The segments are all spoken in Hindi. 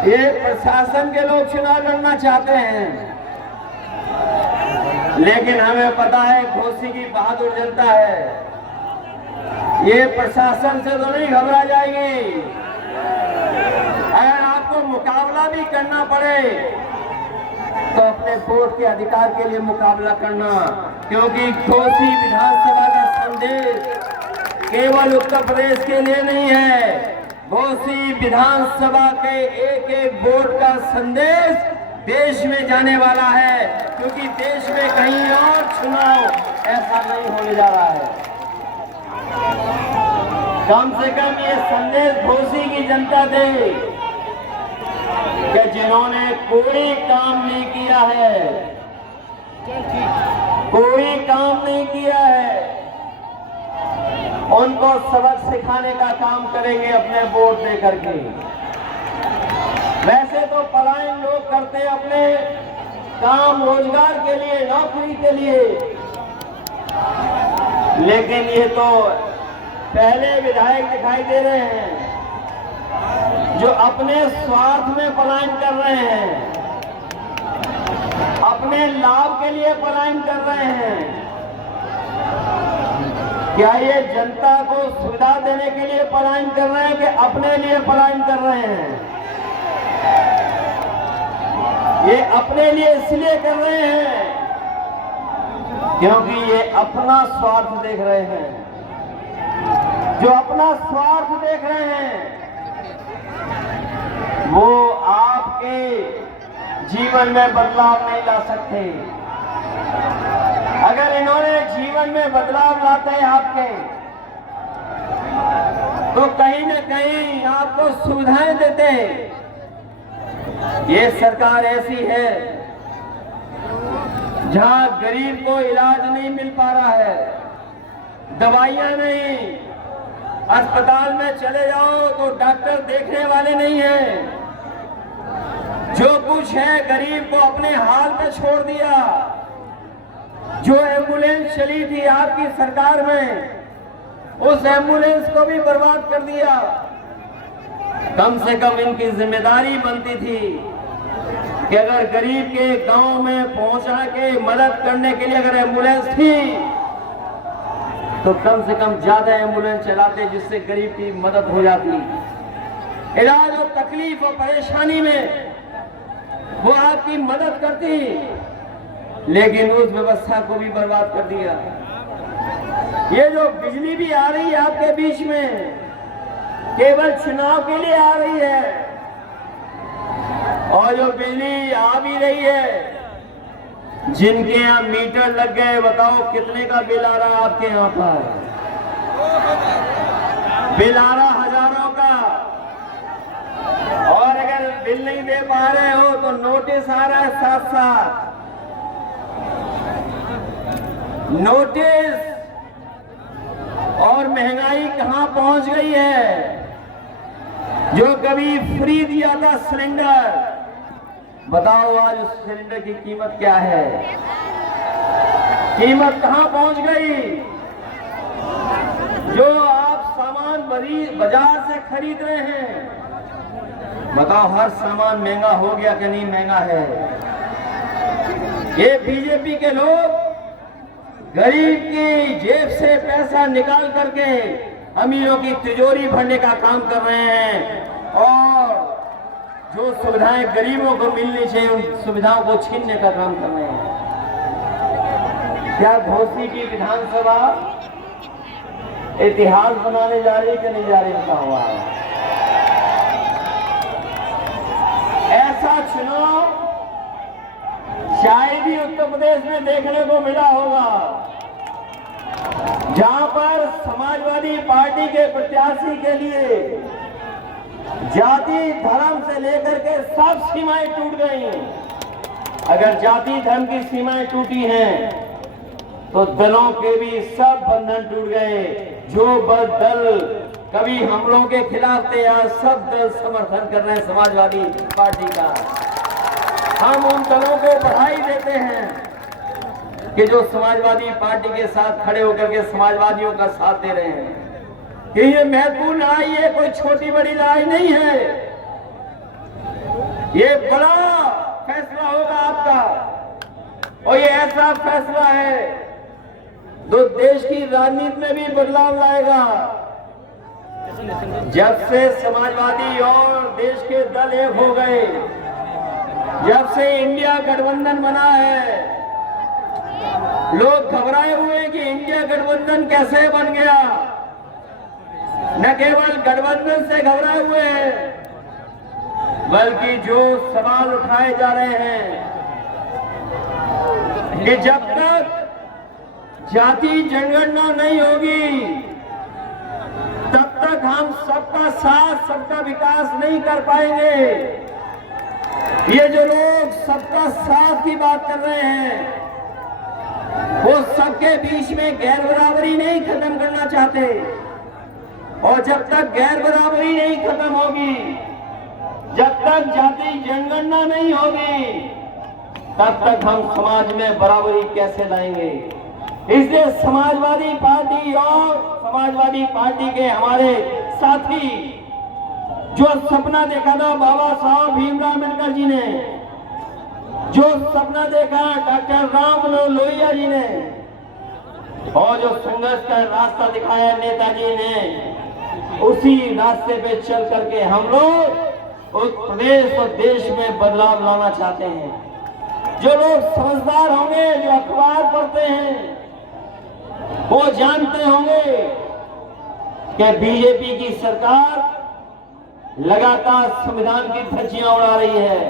ये प्रशासन के लोग चुनाव लड़ना चाहते हैं, लेकिन हमें पता है घोसी की बहादुर जनता है, ये प्रशासन से तो नहीं घबरा जाएगी। अगर आपको मुकाबला भी करना पड़े तो अपने वोट के अधिकार के लिए मुकाबला करना, क्योंकि घोसी विधानसभा का संदेश केवल उत्तर प्रदेश के लिए नहीं है। घोसी विधानसभा के एक एक वोट का संदेश देश में जाने वाला है, क्योंकि देश में कहीं और चुनाव ऐसा नहीं होने जा रहा है। कम से कम ये संदेश घोसी की जनता दे कि जिन्होंने कोई काम नहीं किया है, कोई काम नहीं किया है, उनको सबक सिखाने का काम करेंगे अपने वोट दे करके। वैसे तो पलायन लोग करते हैं अपने काम रोजगार के लिए, नौकरी के लिए, लेकिन ये तो पहले विधायक दिखाई दे रहे हैं जो अपने स्वार्थ में पलायन कर रहे हैं, अपने लाभ के लिए पलायन कर रहे हैं। क्या ये जनता को सुविधा देने के लिए पलायन कर रहे हैं कि अपने लिए पलायन कर रहे हैं? ये अपने लिए इसलिए कर रहे हैं क्योंकि ये अपना स्वार्थ देख रहे हैं। जो अपना स्वार्थ देख रहे हैं वो आपके जीवन में बदलाव नहीं ला सकते। अगर इन्होंने जीवन में बदलाव लाते हैं आपके, तो कहीं न कहीं आपको सुविधाएं देते हैं। ये सरकार ऐसी है जहां गरीब को इलाज नहीं मिल पा रहा है, दवाइयां नहीं, अस्पताल में चले जाओ तो डॉक्टर देखने वाले नहीं हैं। जो कुछ है गरीब को अपने हाल पे छोड़ दिया। जो एम्बुलेंस चली थी आपकी सरकार में, उस एम्बुलेंस को भी बर्बाद कर दिया। कम से कम इनकी जिम्मेदारी बनती थी कि अगर गरीब के गांव में पहुंचा के मदद करने के लिए अगर एम्बुलेंस थी तो कम से कम ज्यादा एम्बुलेंस चलाते, जिससे गरीब की मदद हो जाती। इलाज और तकलीफ और परेशानी में वो आपकी मदद करती, लेकिन उस व्यवस्था को भी बर्बाद कर दिया। ये जो बिजली भी आ रही है आपके बीच में, केवल चुनाव के लिए आ रही है, और जो बिजली आ भी रही है, जिनके यहाँ मीटर लग गए, बताओ कितने का बिल आ रहा है आपके यहाँ पर? बिल आ रहा हजारों का। और अगर बिल नहीं दे पा रहे हो तो नोटिस आ रहा है साथ साथ। नोटिस। और महंगाई कहां पहुंच गई है? जो कभी फ्री दिया था सिलेंडर, बताओ आज उस सिलेंडर की कीमत क्या है? कीमत कहां पहुंच गई? जो आप सामान बाजार से खरीद रहे हैं, बताओ हर सामान महंगा हो गया कि नहीं महंगा है? ये बीजेपी के लोग गरीब की जेब से पैसा निकाल करके अमीरों की तिजोरी भरने का काम कर रहे हैं, और जो सुविधाएं गरीबों को मिलनी चाहिए उन सुविधाओं को छीनने का काम कर रहे हैं। क्या घोसी की विधानसभा इतिहास बनाने जा रही है कि नहीं जा रही? बताओ हुआ ऐसा चुनाव शायद ही उत्तर प्रदेश में देखने को मिला होगा, जहां पर समाजवादी पार्टी के प्रत्याशी के लिए जाति धर्म से लेकर के सब सीमाएं टूट गई। अगर जाति धर्म की सीमाएं टूटी हैं तो दलों के भी सब बंधन टूट गए। जो दल कभी हम लोगों के खिलाफ थे, आज सब दल समर्थन कर रहे हैं समाजवादी पार्टी का। हम उन दलों को बधाई देते हैं कि जो समाजवादी पार्टी के साथ खड़े होकर के समाजवादियों का साथ दे रहे हैं। कि ये महत्वपूर्ण लड़ाई है, कोई छोटी बड़ी लड़ाई नहीं है। ये बड़ा फैसला होगा आपका, और ये ऐसा फैसला है जो देश की राजनीति में भी बदलाव लाएगा। जब से समाजवादी और देश के दल एक हो गए, जब से इंडिया गठबंधन बना है, लोग घबराए हुए कि इंडिया गठबंधन कैसे बन गया। न केवल गठबंधन से घबराए हुए हैं, बल्कि जो सवाल उठाए जा रहे हैं कि जब तक जाति जनगणना नहीं होगी, तब तक हम सबका साथ, सबका विकास नहीं कर पाएंगे। ये जो लोग सबका साथ की बात कर रहे हैं, वो सबके बीच में गैर बराबरी नहीं खत्म करना चाहते, और जब तक गैर बराबरी नहीं खत्म होगी, जब तक जाति जनगणना नहीं होगी, तब तक हम समाज में बराबरी कैसे लाएंगे। इसलिए समाजवादी पार्टी और समाजवादी पार्टी के हमारे साथी जो सपना देखा था बाबा साहब भीमराव अम्बेडकर जी ने, जो सपना देखा डॉक्टर राम मनोहर लोहिया जी ने, और जो संघर्ष का रास्ता दिखाया नेताजी ने, उसी रास्ते पे चल करके हम लोग उस प्रदेश और देश में बदलाव लाना चाहते हैं। जो लोग समझदार होंगे, जो अखबार पढ़ते हैं, वो जानते होंगे कि बीजेपी की सरकार लगातार संविधान की धज्जियां उड़ा रही है।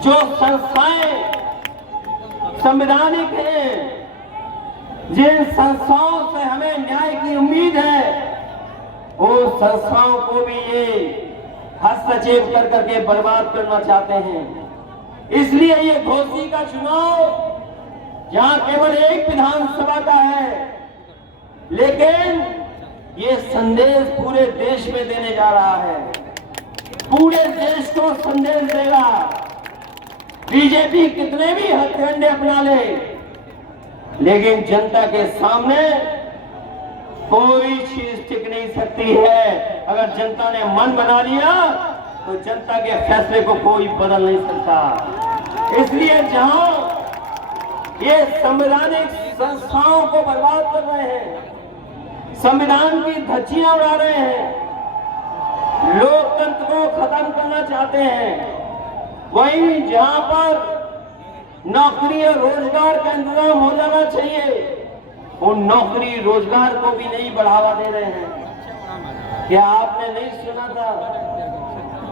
जो संस्थाएं संवैधानिक हैं, जिन संस्थाओं से हमें न्याय की उम्मीद है, उन संस्थाओं को भी ये हस्तक्षेप कर करके बर्बाद करना चाहते हैं। इसलिए ये घोसी का चुनाव जहां केवल एक विधानसभा का है, लेकिन ये संदेश पूरे देश में देने जा रहा है, पूरे देश को संदेश देगा। बीजेपी कितने भी हथकंडे अपना ले, लेकिन जनता के सामने कोई चीज टिक नहीं सकती है। अगर जनता ने मन बना लिया तो जनता के फैसले को कोई बदल नहीं सकता। इसलिए जहां ये संवैधानिक संस्थाओं को बर्बाद कर रहे हैं, संविधान की धज्जियां उड़ा रहे हैं, लोकतंत्र को खत्म करना चाहते हैं, वहीं जहां पर नौकरी और रोजगार का इंतजाम हो जाना चाहिए, उन नौकरी रोजगार को भी नहीं बढ़ावा दे रहे हैं। क्या आपने नहीं सुना था,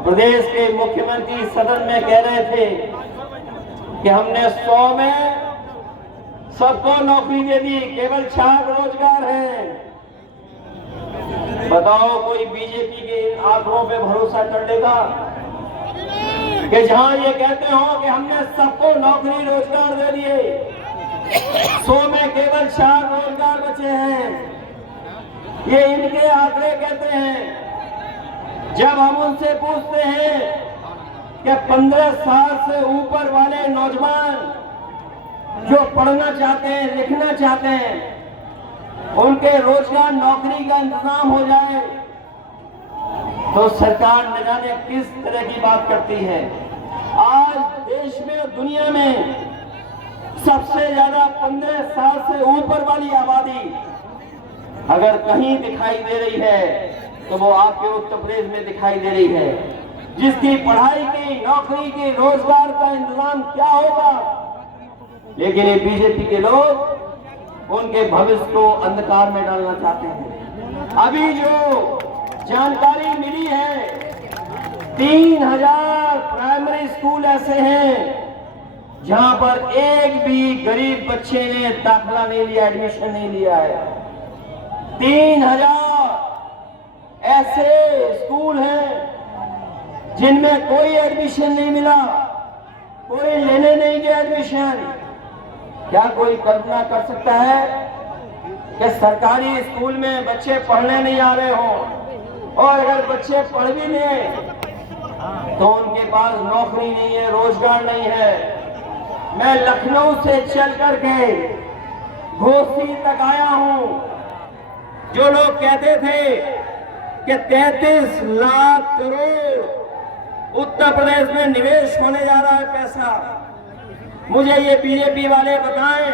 प्रदेश के मुख्यमंत्री सदन में कह रहे थे कि हमने 100 में सबको नौकरी दे दी, केवल 4 रोजगार हैं। बताओ कोई बीजेपी के आंकड़ों पे भरोसा कर लेगा कि जहां ये कहते हो कि हमने सबको नौकरी रोजगार दे दिए, 100 में केवल 4 रोजगार बचे हैं। ये इनके आंकड़े कहते हैं। जब हम उनसे पूछते हैं कि 15 साल से ऊपर वाले नौजवान जो पढ़ना चाहते हैं, लिखना चाहते हैं, उनके रोजगार नौकरी का इंतजाम हो जाए, तो सरकार न जाने किस तरह की बात करती है। आज देश में और दुनिया में सबसे ज्यादा 15 साल से ऊपर वाली आबादी अगर कहीं दिखाई दे रही है तो वो आपके उत्तर प्रदेश में दिखाई दे रही है, जिसकी पढ़ाई की, नौकरी की, रोजगार का इंतजाम क्या होगा। लेकिन ये बीजेपी के लोग उनके भविष्य को अंधकार में डालना चाहते हैं। अभी जो जानकारी मिली है, 3000 प्राइमरी स्कूल ऐसे हैं जहां पर एक भी गरीब बच्चे ने दाखिला नहीं लिया, एडमिशन नहीं लिया है। 3000 ऐसे स्कूल हैं जिनमें कोई एडमिशन नहीं मिला, कोई लेने नहीं गया एडमिशन। क्या कोई कल्पना कर सकता है कि सरकारी स्कूल में बच्चे पढ़ने नहीं आ रहे हों, और अगर बच्चे पढ़ भी लें तो उनके पास नौकरी नहीं है, रोजगार नहीं है। मैं लखनऊ से चल करके घोसी तक आया हूं। जो लोग कहते थे कि 33 लाख करोड़ उत्तर प्रदेश में निवेश होने जा रहा है पैसा। मुझे ये बीजेपी वाले बताएं,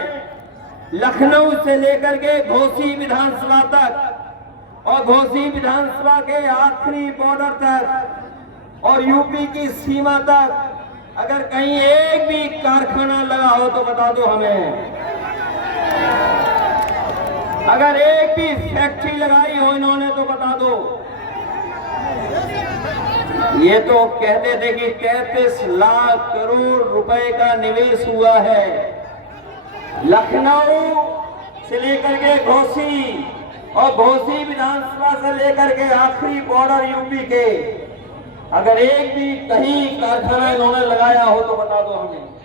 लखनऊ से लेकर के घोसी विधानसभा तक और घोसी विधानसभा के आखिरी बॉर्डर तक और यूपी की सीमा तक अगर कहीं एक भी कारखाना लगा हो तो बता दो हमें। अगर एक भी फैक्ट्री लगाई हो इन्होंने तो बता दो। ये तो कहते थे कि 33 लाख करोड़ रुपए का निवेश हुआ है। लखनऊ से लेकर के घोसी और घोसी विधानसभा से लेकर के आखिरी बॉर्डर यूपी के, अगर एक भी कहीं कारखाना इन्होंने लगाया हो तो बता दो हमें।